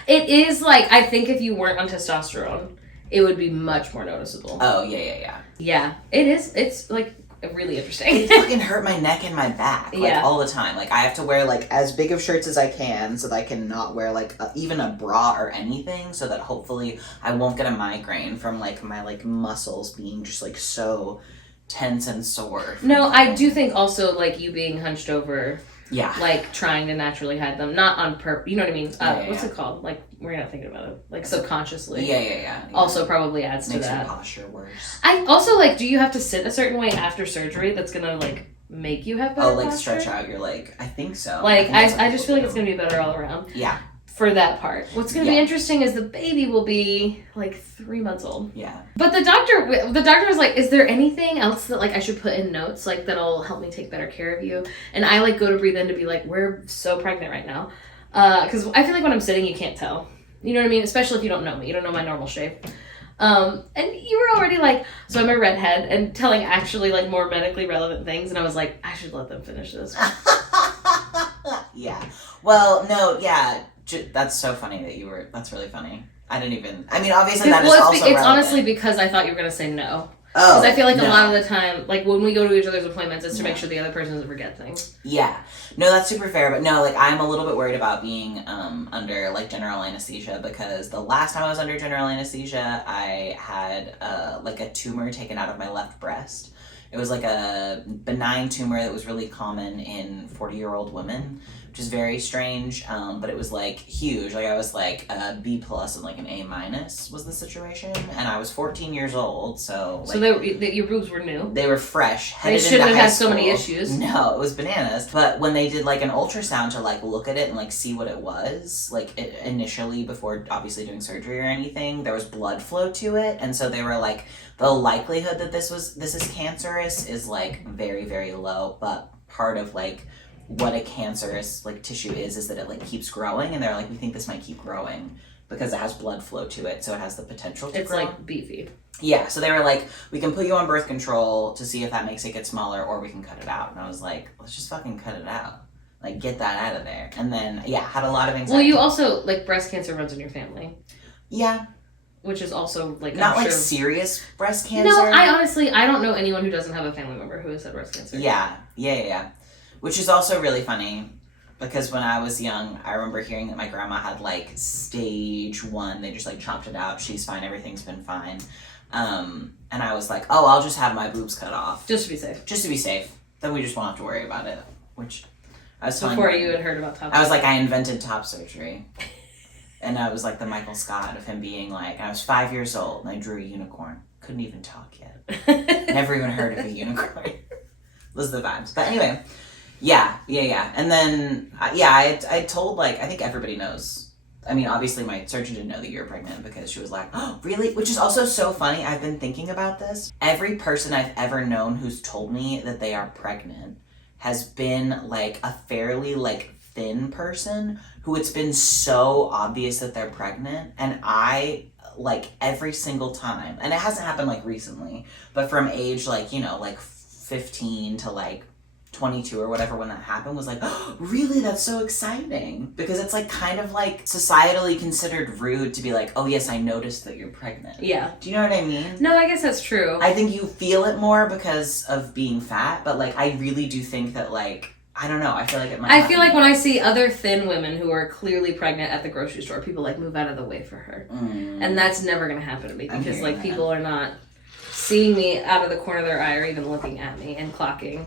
It is like, I think if you weren't on testosterone, it would be much more noticeable. Oh, yeah. Yeah, it is. It's like really interesting. It fucking hurt my neck and my back, like, Yeah. all the time. Like, I have to wear, like, as big of shirts as I can so that I can not wear, like, even a bra or anything, so that hopefully I won't get a migraine from, like, my, like, muscles being just, like, so tense and sore. No, I do think also, like, you being hunched over, Yeah. like, trying to naturally hide them, not on purpose, you know what I mean? What's Yeah. it called? Like, we're not thinking about it. Like, subconsciously. Yeah. Also probably adds Makes to that. your posture worse. I also, like, do you have to sit a certain way after surgery that's gonna, like, make you have better Oh, like, posture? stretch out your, like, I think so. Like, think that's what I just feel people like it's do. gonna be better all around. Yeah. For that part. What's gonna be Yeah. interesting is the baby will be, like, 3 months old. Yeah. But the doctor was like, is there anything else that, like, I should put in notes, like, that'll help me take better care of you? And I, like, go to breathe in to be like, we're so pregnant right now. Because I feel like when I'm sitting, you can't tell. You know what I mean? Especially if you don't know me. You don't know my normal shape. And you were already like, so I'm a redhead, and telling actually, like, more medically relevant things. And I was like, I should let them finish this. Yeah. Well, no, yeah. That's so funny that you were, that's really funny. I didn't even, I mean, obviously that is also it's relevant. honestly because I thought you were going to say no. Oh, Because I feel like no. a lot of the time, like, when we go to each other's appointments, it's to make sure the other person doesn't forget things. Yeah. No, that's super fair, but no, like, I'm a little bit worried about being under, like, general anesthesia, because the last time I was under general anesthesia, I had, like, a tumor taken out of my left breast. It was, like, a benign tumor that was really common in 40-year-old women, which is very strange, but it was, like, huge. Like, I was, like, a B+ and, like, an A- was the situation, and I was 14 years old, so, like... So your boobs were new? They were fresh. They shouldn't have had so many issues. No, it was bananas. But when they did, like, an ultrasound to, like, look at it and, like, see what it was, like, initially, before obviously doing surgery or anything, there was blood flow to it. And so they were like, the likelihood that this is cancerous is, like, very, very low. But part of, like, what a cancerous, like, tissue is that it, like, keeps growing. And they're like, we think this might keep growing because it has blood flow to it. So it has the potential to grow. It's, like, beefy. Yeah, so they were like, we can put you on birth control to see if that makes it get smaller, or we can cut it out. And I was like, let's just fucking cut it out. Like, get that out of there. And then, yeah, had a lot of anxiety. Well, you also, like, breast cancer runs in your family. Yeah. Which is also, like, Not, I'm like, sure... serious breast cancer. No, I don't know anyone who doesn't have a family member who has had breast cancer. Yeah. Which is also really funny, because when I was young, I remember hearing that my grandma had, like, stage 1. They just, like, chopped it out. She's fine. Everything's been fine. And I was like, oh, I'll just have my boobs cut off. Just to be safe. Just to be safe. Then we just won't have to worry about it. Which I was telling Before you had heard about top I was like, I invented top surgery. And I was like the Michael Scott of him being like, I was 5 years old and I drew a unicorn. Couldn't even talk yet. Never even heard of a unicorn. Those are the vibes. But anyway, yeah. And then, I told, like, I think everybody knows. I mean, obviously my surgeon didn't know that you were pregnant because she was like, oh, really? Which is also so funny. I've been thinking about this. Every person I've ever known who's told me that they are pregnant has been, like, a fairly, like, thin person who it's been so obvious that they're pregnant. And I, like, every single time, and it hasn't happened, like, recently, but from age, like, you know, like, 15 to, like, 22 or whatever when that happened, was like, oh, really? That's so exciting. Because it's, like, kind of, like, societally considered rude to be like, oh, yes, I noticed that you're pregnant. Yeah. Do you know what I mean? No, I guess that's true. I think you feel it more because of being fat, but, like, I really do think that, like, I don't know, I feel like it might I feel like when I see other thin women who are clearly pregnant at the grocery store, people, like, move out of the way for her. And that's never going to happen to me because, like, people are not seeing me out of the corner of their eye or even looking at me and clocking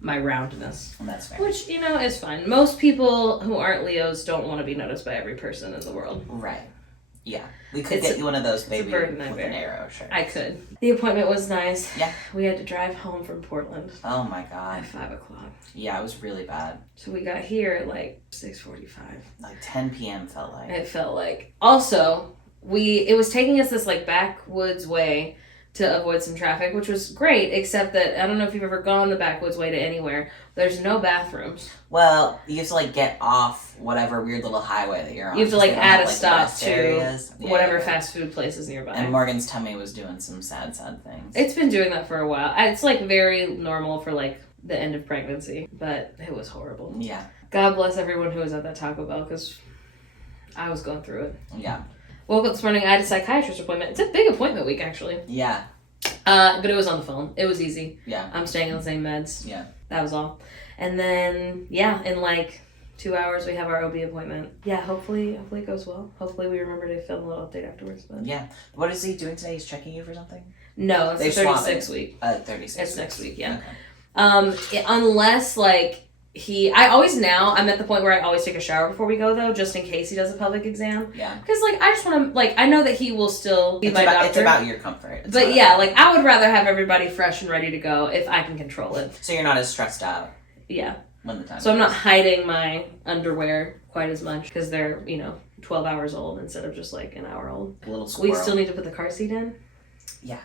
my roundness. And that's fair. Which, you know, is fine. Most people who aren't Leos don't want to be noticed by every person in the world. Right. Yeah. We could get you one of those, baby, with an arrow shirt. I could. The appointment was nice. Yeah. We had to drive home from Portland. Oh my god. At 5 o'clock. Yeah, it was really bad. So we got here at, like, 6:45. Like 10 p.m. felt like. It felt like. Also, it was taking us this, like, backwoods way to avoid some traffic, which was great, except that I don't know if you've ever gone the backwoods way to anywhere. There's no bathrooms. Well, you have to, like, get off whatever weird little highway that you're on. You have to, like, add a stop rest areas. to whatever fast food place is nearby. And Morgan's tummy was doing some sad things. It's been doing that for a while. It's, like, very normal for, like, the end of pregnancy, but it was horrible. Yeah. God bless everyone who was at that Taco Bell, because I was going through it. Yeah. Woke up this morning, I had a psychiatrist appointment. It's a big appointment week, actually. Yeah. But it was on the phone. It was easy. Yeah. I'm staying on the same meds. Yeah. That was all. And then, yeah, in like 2 hours, we have our OB appointment. Yeah, hopefully it goes well. Hopefully we remember to film a little update afterwards. But... Yeah. What is he doing today? He's checking you for something? No, it's the 36 week. 36 It's next week, yeah. Okay. Unless, like, I'm at the point where I always take a shower before we go, though, just in case he does a pelvic exam. Yeah. Because, like, I just want to, like, I know that he will still be my doctor. It's about your comfort. But yeah, like, I would rather have everybody fresh and ready to go if I can control it. So you're not as stressed out. Yeah. When the time So I'm not hiding my underwear quite as much because they're, 12 hours old instead of just, like, an hour old. A little squirrel. We still need to put the car seat in. Yeah.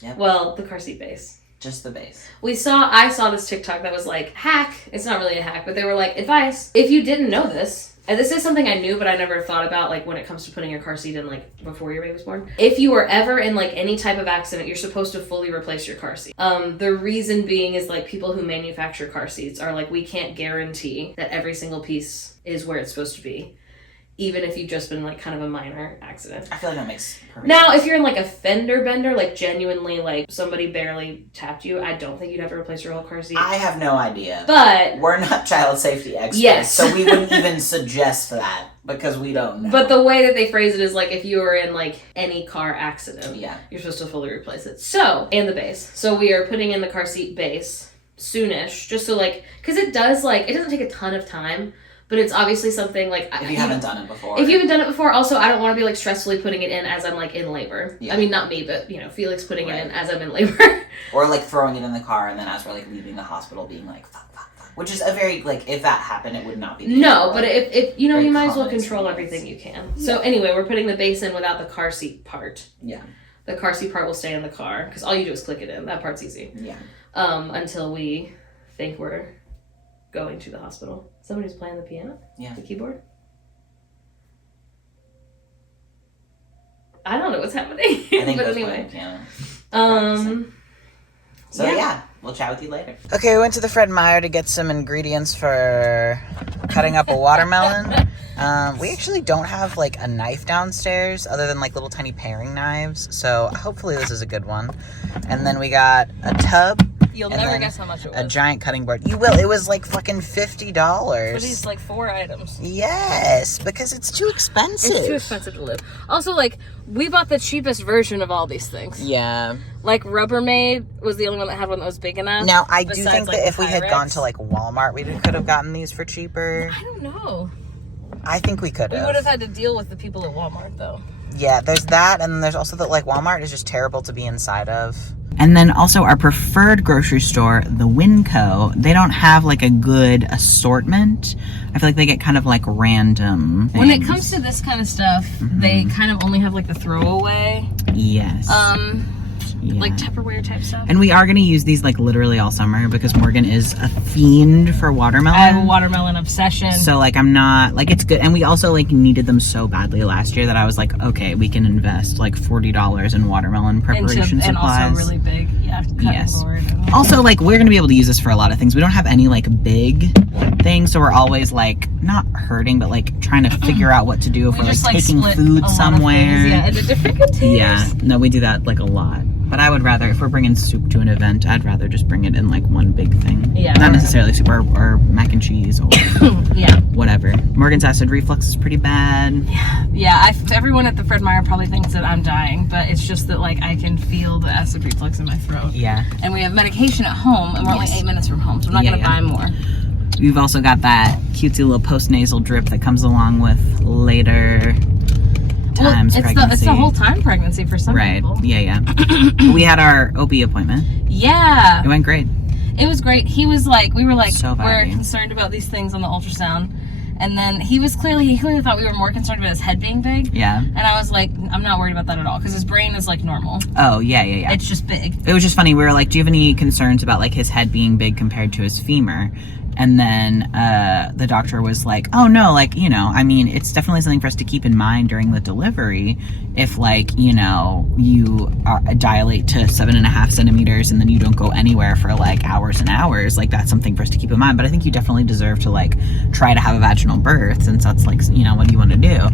Yep. Well, the car seat base. Just the base. I saw this TikTok that was like, hack. It's not really a hack, but they were like, advice. If you didn't know this, and this is something I knew, but I never thought about, like, when it comes to putting your car seat in, like, before your baby was born. If you were ever in, like, any type of accident, you're supposed to fully replace your car seat. The reason being is, like, people who manufacture car seats are like, we can't guarantee that every single piece is where it's supposed to be. Even if you've just been, like, kind of a minor accident. I feel like that makes perfect Now, sense. if you're in, like, a fender bender, like, genuinely, like, somebody barely tapped you, I don't think you'd have to replace your whole car seat. I have no idea. But... we're not child safety experts, Yes. so we wouldn't even suggest that because we don't know. But the way that they phrase it is, like, if you were in, like, any car accident, yeah, you're supposed to fully replace it. So, and the base. So we are putting in the car seat base soonish, just so, like, because it doesn't take a ton of time. But it's obviously something, like... if you haven't done it before. If you haven't done it before, also, I don't want to be, like, stressfully putting it in as I'm, like, in labor. Yeah. I mean, not me, but, Felix putting it in as I'm in labor. Or, like, throwing it in the car and then as we're, like, leaving the hospital being like, fuck. Which is a very, like, if that happened, it would not be... No, but if you very might as well common control experience. everything you can. Yeah. So, anyway, we're putting the base in without the car seat part. Yeah. The car seat part will stay in the car, because all you do is click it in. That part's easy. Yeah. Until we think we're going to the hospital. Somebody's playing the piano? Yeah. The keyboard? I don't know what's happening. I think but it was anyway. playing piano. So yeah, we'll chat with you later. Okay, we went to the Fred Meyer to get some ingredients for cutting up a watermelon. We actually don't have, like, a knife downstairs other than, like, little tiny paring knives. So hopefully this is a good one. And then we got a tub. You'll and never then guess how much it was. a giant cutting board. You will. It was like fucking $50. For these, like, 4 items. Yes, because it's too expensive. It's too expensive to live. Also, like, we bought the cheapest version of all these things. Yeah. Like, Rubbermaid was the only one that had one that was big enough. Now, I do besides, think like, that if we had Pyrex. gone to, like, Walmart, we could have gotten these for cheaper. I don't know. I think we could have. We would have had to deal with the people at Walmart, though. Yeah, there's that, and then there's also that, like, Walmart is just terrible to be inside of. And then also our preferred grocery store, the Winco, they don't have, like, a good assortment. I feel like they get kind of, like, random things. When it comes to this kind of stuff, they kind of only have, like, the throwaway. Yes. Yeah. Like Tupperware type stuff. And we are going to use these, like, literally all summer because Morgan is a fiend for watermelon. I have a watermelon obsession. So, like, I'm not, like, it's good. And we also, like, needed them so badly last year that I was like, okay, we can invest, like, $40 in watermelon preparation supplies. And also really big, cutting board. Also, like, we're going to be able to use this for a lot of things. We don't have any, like, big things, so we're always, like, not hurting, but, like, trying to figure out what to do if we're, like, taking food somewhere. Yeah, into different containers. Yeah, no, we do that, like, a lot. But I would rather, if we're bringing soup to an event, I'd rather just bring it in, like, one big thing. Yeah. Not necessarily soup or mac and cheese or yeah, whatever. Morgan's acid reflux is pretty bad. Yeah. Everyone at the Fred Meyer probably thinks that I'm dying, but it's just that, like, I can feel the acid reflux in my throat. Yeah. And we have medication at home, and we're only 8 minutes from home, so I'm not going to buy more. We've also got that cutesy little post-nasal drip that comes along with later times pregnancy. It's the whole time pregnancy for some people. Right. Yeah. We had our OB appointment. Yeah. It went great. It was great. He was like, we were like, So we're vibey. concerned about these things on the ultrasound. And then he clearly thought we were more concerned about his head being big. Yeah. And I was like, I'm not worried about that at all, because his brain is, like, normal. Oh, yeah. It's just big. It was just funny. We were like, do you have any concerns about, like, his head being big compared to his femur? And then the doctor was like, oh, no, like, you know, I mean, it's definitely something for us to keep in mind during the delivery. If, like, you know, you dilate to 7.5 centimeters and then you don't go anywhere for, like, hours and hours, like, that's something for us to keep in mind. But I think you definitely deserve to, like, try to have a vaginal birth, since that's, like, you know, what you want to do.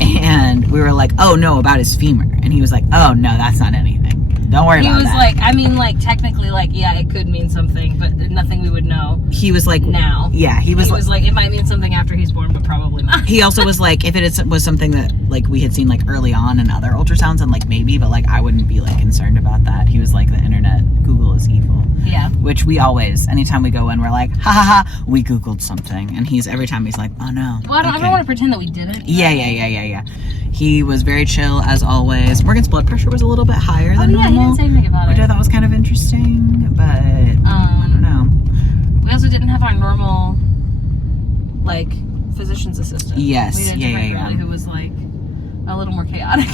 And we were like, oh no, about his femur. And he was like, oh no, that's not anything. Don't worry about that. He was like, I mean, like, technically, like, yeah, it could mean something, but nothing we would know. He was like, now. Yeah, he was like, it might mean something after he's born, but probably not. He also was like, if it was something that, like, we had seen, like, early on in other ultrasounds, and, like, maybe, but, like, I wouldn't be, like, concerned about that. He was like, the internet, Google is evil. Yeah. Which we always, anytime we go in, we're like, ha ha ha, we Googled something. And every time he's like, oh no. Well, I don't want to pretend that we didn't. Yeah. He was very chill, as always. Morgan's blood pressure was a little bit higher than normal. He didn't say anything about it. Which I thought was kind of interesting, but I don't know. We also didn't have our normal, like, physician's assistant. Yes, yeah. Who was, like, a little more chaotic.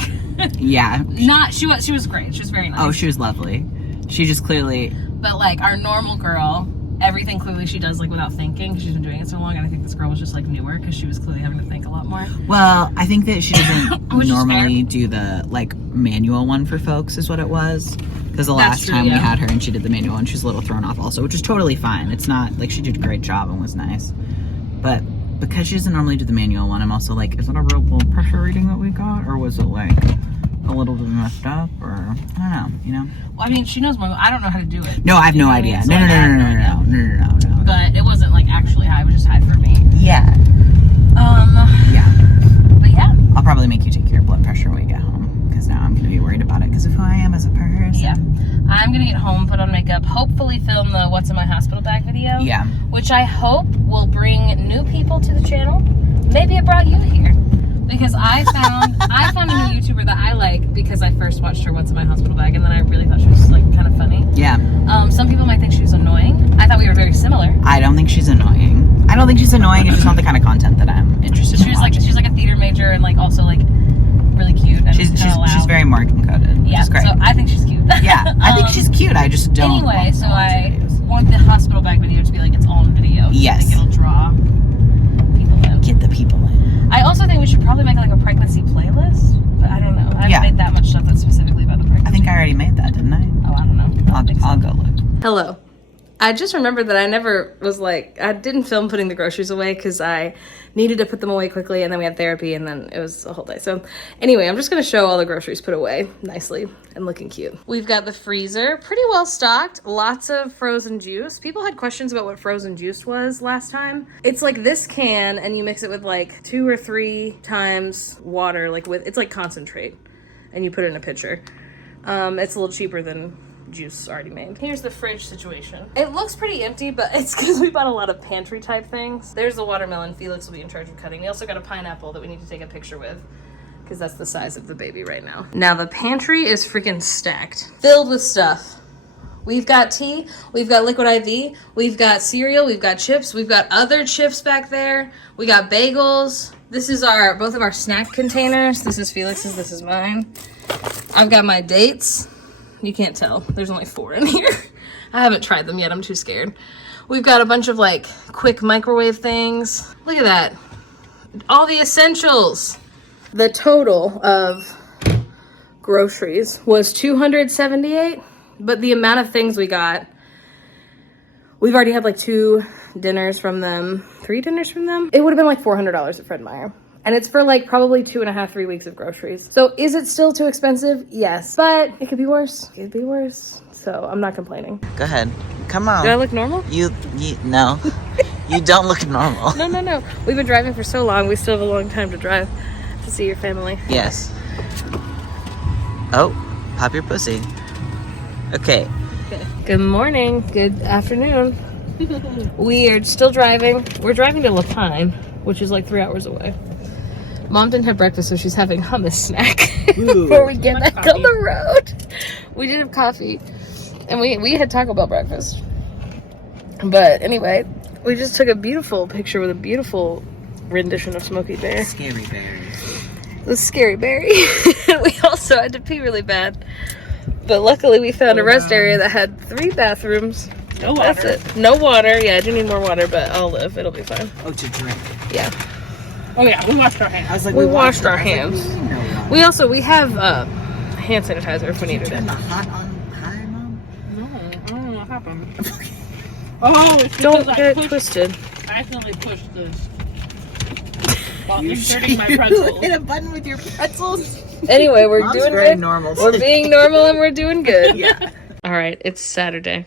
Yeah. She was great. She was very nice. Oh, she was lovely. She just clearly... But, like, our normal girl, everything clearly she does, like, without thinking. She's been doing it so long, and I think this girl was just, like, newer, because she was clearly having to think a lot more. Well, I think that she doesn't Which normally do the, like, manual one for folks, is what it was. Because the last time we had her and she did the manual one, she was a little thrown off also, which is totally fine. It's not, like, she did a great job and was nice. But because she doesn't normally do the manual one, I'm also like, is that a real blood pressure reading that we got? Or was it, like, a little bit messed up? Or, I don't know, you know? Well, I mean, she knows more. I don't know how to do it. No, I have no idea. So No. But it wasn't, like, actually high. It was just high for me. Yeah. Yeah. But yeah. I'll probably make you take your blood pressure when we get home. Because now I'm going to be worried about it because of who I am as a person. Yeah. I'm going to get home, put on makeup, hopefully film the What's in My Hospital Bag video. Yeah. Which I hope will bring new people to the channel. Maybe it brought you here. Because I found a new YouTuber that I like because I first watched her What's in My Hospital Bag, and then I really thought she was, like, kind of funny. Yeah. Some people might think she was annoying. I thought we were very similar. I don't think she's annoying. I don't think she's annoying. It's just not the kind of content that I'm interested in watching. She's like a theater major and, like, also, like, really cute. And she's very market coded. Yeah, which is great. so I think she's cute. Yeah, I think she's cute. I just don't. Anyway, so I want the hospital bag video to be like its own video. Yes. I think it'll draw people in. Get the people in. I also think we should probably make like a pregnancy playlist, but I don't know. I haven't made that much stuff that's specifically about the pregnancy. I think I already made that, didn't I? Oh, I don't know. I'll go look. Hello. I just remembered that I never was like, I didn't film putting the groceries away because I needed to put them away quickly, and then we had therapy, and then it was a whole day. So anyway, I'm just going to show all the groceries put away nicely and looking cute. We've got the freezer pretty well stocked, lots of frozen juice. People had questions about what frozen juice was last time. It's like this can, and you mix it with like 2 or 3 times water, like it's like concentrate, and you put it in a pitcher. It's a little cheaper than juice already made. Here's the fridge situation. It looks pretty empty, but it's because we bought a lot of pantry type things. There's the watermelon. Felix will be in charge of cutting. We also got a pineapple that we need to take a picture with because that's the size of the baby right now. Now the pantry is freaking stacked, filled with stuff. We've got tea, we've got liquid IV, we've got cereal, we've got chips, we've got other chips back there, we got bagels. This is both of our snack containers. This is Felix's, this is mine. I've got my dates. You can't tell. There's only 4 in here. I haven't tried them yet. I'm too scared. We've got a bunch of like quick microwave things. Look at that. All the essentials. The total of groceries was $278, but the amount of things we got, we've already had like 2 dinners from them, 3 dinners from them. It would have been like $400 at Fred Meyer. And it's for like probably 2.5, 3 weeks of groceries. So is it still too expensive? Yes, but it could be worse. It could be worse. So I'm not complaining. Go ahead. Come on. Do I look normal? No. You don't look normal. No. We've been driving for so long. We still have a long time to drive to see your family. Yes. Oh, pop your pussy. Okay. Good morning. Good afternoon. We are still driving. We're driving to La Pine, which is like 3 hours away. Mom didn't have breakfast, so she's having hummus snack before we get back on the road. We did have coffee, and we had Taco Bell breakfast. But anyway, we just took a beautiful picture with a beautiful rendition of Smokey Bear. Scary Berry. The Scary Berry. We also had to pee really bad, but luckily we found a rest area that had 3 bathrooms. No water. That's it. No water. Yeah, I do need more water, but I'll live. It'll be fine. Oh, to drink. Yeah. Oh yeah, we washed our hands. I was like, We washed our hands. Like, We have hand sanitizer if we need it. Turn the hot on high, Mom? No, I don't know what happened. Oh, it's Don't because get it twisted. I accidentally pushed this. while inserting my pretzels. Hit a button with your pretzels. Anyway, we're Mom's doing very good. normal. We're being normal and we're doing good. Yeah. All right, it's Saturday.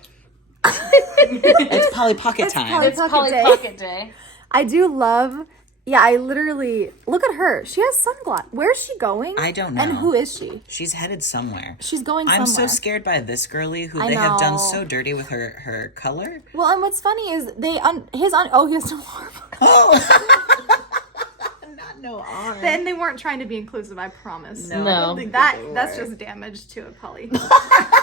It's Polly Pocket time. It's Polly Pocket Day. I do love. Yeah, I literally look at her. She has sunglasses. Where's she going? I don't know. And who is she? She's headed somewhere. She's going somewhere. I'm so scared by this girly who I they have done know. so dirty with her color. Well, and what's funny is he has no arm. Oh. Not no arm. Then they weren't trying to be inclusive. I promise. No. No. That's just damage to a Polly.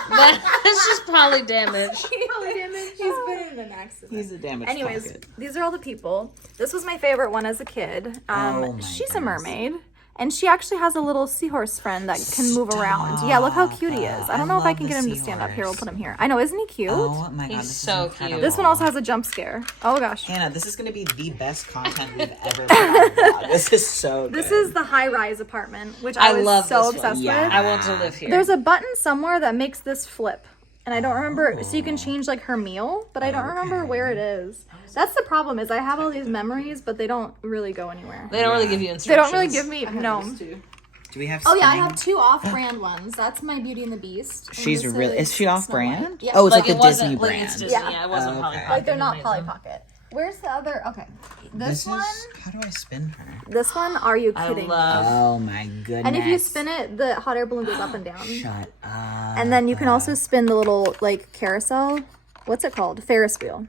That's just Polly damage. He's been in an accident. He's a damaged Anyways, pocket. these are all the people. This was my favorite one as a kid. Oh my She's a goodness. mermaid. And she actually has a little seahorse friend that can move around. Yeah, look how cute he is. I don't know if I love can the get him to stand up. Here, we'll seahorse. put him here. I know, isn't he cute? Oh my god, He's this is so incredible. cute. This one also has a jump scare. Oh gosh. Hannah, this is going to be the best content we've ever put on the blog. This is so good. This is the high-rise apartment, which I was love so this one. obsessed Yeah. with. I want to live here. There's a button somewhere that makes this flip. And I don't remember, so you can change like her meal, but I don't remember where it is. That's the problem, is I have all these memories, but they don't really go anywhere. They don't really give you They instructions. don't really give me, no. Do we have Oh yeah, I spinning? have 2 off-brand ones. That's my Beauty and the Beast. and She's this really... Is she Snow White. off-brand? Yeah. Oh, it's like it a wasn't Disney like brand. it's Disney. Yeah. Yeah, it wasn't Oh, Polly okay. Pocket. Like they're not They Polly made them. Pocket. Where's the other? Okay, This one. is... How do I spin her? This one. Are you I kidding? love. Oh my goodness. And if you spin it, the hot air balloon goes up and down. Shut up. And then you can also spin the little like carousel. What's it called? Ferris wheel.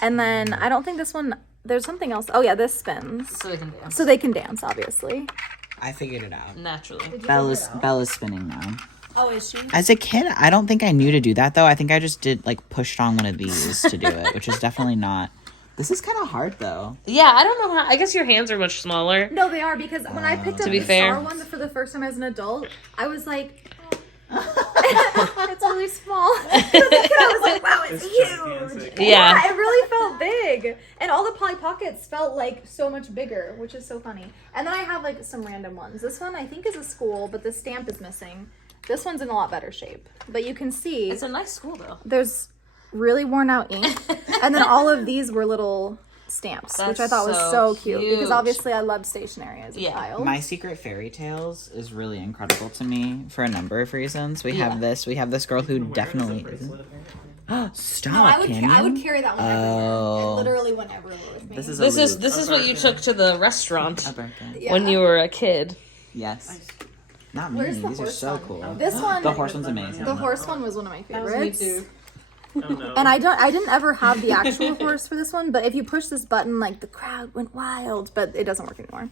And then I don't think this one. There's something else. Oh yeah, this spins. So they can dance. So they can dance, obviously. I figured it out. Naturally. Bella's spinning now. Oh, is she? As a kid, I don't think I knew to do that though. I think I just did like pushed on one of these to do it, which is definitely not. This is kind of hard though. Yeah, I don't know how. I guess your hands are much smaller. No, they are, because when I picked up be the fair. Star one for the first time as an adult, I was like, it's really small. I was like, wow, it's huge. Yeah. It really felt big. And all the Polly Pockets felt like so much bigger, which is so funny. And then I have like some random ones. This one I think is a school, but the stamp is missing. This one's in a lot better shape. But you can see It's a nice school though. there's really worn out ink. And then all of these were little stamps, which I That's thought was so so cute. Because cute. obviously I loved stationery as a Yeah. child. My Secret Fairy Tales is really incredible to me for a number of reasons. We have this. We have this girl who definitely isn't. Stop! No, I would Canyon. carry that one Oh. everywhere. It literally went everywhere with me. This is This is what you took to the restaurant a Birkin. Yeah. when you were a kid. Yes. Not me. Where's the These are horse so one? cool. This one, The horse one's amazing. the horse one was one of my favorites. Oh, no. And I didn't ever have the actual horse for this one, but if you push this button, like the crowd went wild, but it doesn't work anymore.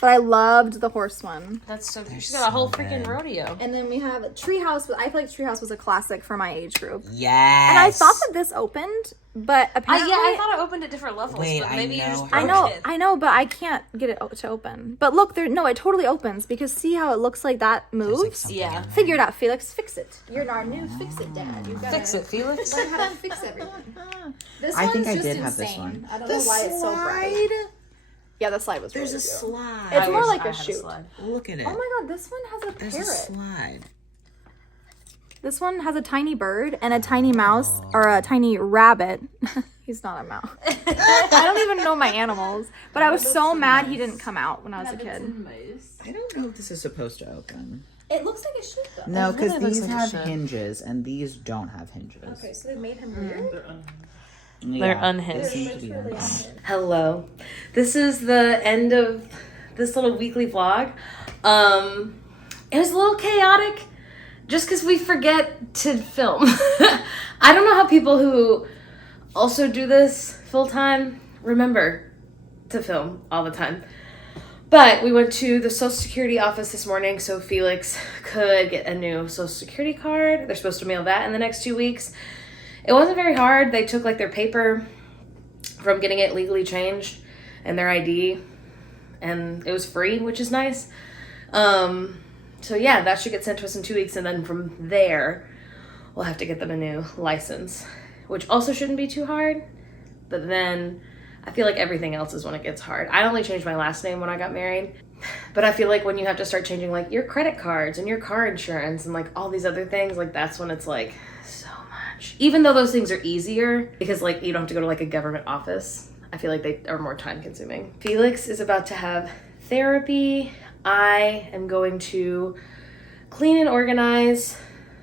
But I loved the horse one. That's so cute. She's got a whole so freaking good. rodeo. And then we have Treehouse. I feel like Treehouse was a classic for my age group. Yes. And I thought that this opened, but apparently Yeah, I thought it opened at different levels, Wait, but I maybe you know just how- broke it. I know, but I can't get it to open. But look, it totally opens, because see how it looks like that moves? Yeah. Figure it out, Felix. Fix it. You're our new fix-it dad. You gotta Fix it, Felix. learn how to fix everything. This I think one's I just did have this insane. one. I don't know why it's so bright. Yeah, the slide was There's really a cute. slide. It's I more wish like I a had shoot. slide. Look at it. Oh my god, this one has a There's a parrot. slide. This one has a tiny bird and a tiny mouse, or a tiny rabbit. He's not a mouse. I don't even know my animals. But I was so mad he didn't come out when I was a kid. I don't know if this is supposed to open. It looks like a shoot though. No, because really looks these like a have shed. hinges and these don't have hinges. Okay, so they made him weird. They're Yeah, unhinged. they seem to be unhinged. Hello. This is the end of this little weekly vlog. It was a little chaotic just because we forget to film. I don't know how people who also do this full time remember to film all the time. But we went to the Social Security office this morning so Felix could get a new Social Security card. They're supposed to mail that in the next 2 weeks. It wasn't very hard. They took like their paper from getting it legally changed and their ID, and it was free, which is nice. So yeah, that should get sent to us in 2 weeks, and then from there we'll have to get them a new license, which also shouldn't be too hard. But then I feel like everything else is when it gets hard. I only changed my last name when I got married, but I feel like when you have to start changing like your credit cards and your car insurance and like all these other things, like that's when it's like so much. Even though those things are easier because like you don't have to go to like a government office, I feel like they are more time consuming. Felix is about to have therapy. I am going to clean and organize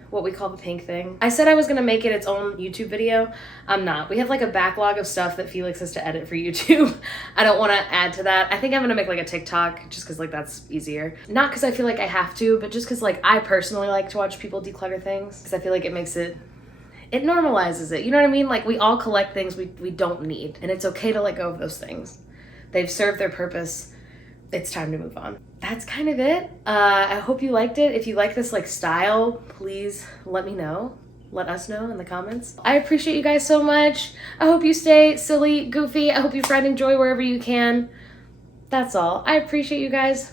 what we call the pink thing. I said I was gonna make it its own YouTube video. I'm not. We have like a backlog of stuff that Felix has to edit for YouTube. I don't wanna add to that. I think I'm gonna make like a TikTok just cause like that's easier. Not cause I feel like I have to, but just cause like I personally like to watch people declutter things. Cause I feel like it makes it normalizes it. You know what I mean? Like we all collect things we don't need, and it's okay to let go of those things. They've served their purpose. It's time to move on. That's kind of it. I hope you liked it. If you like this like style, please let me know. Let us know in the comments. I appreciate you guys so much. I hope you stay silly, goofy. I hope you find joy wherever you can. That's all. I appreciate you guys.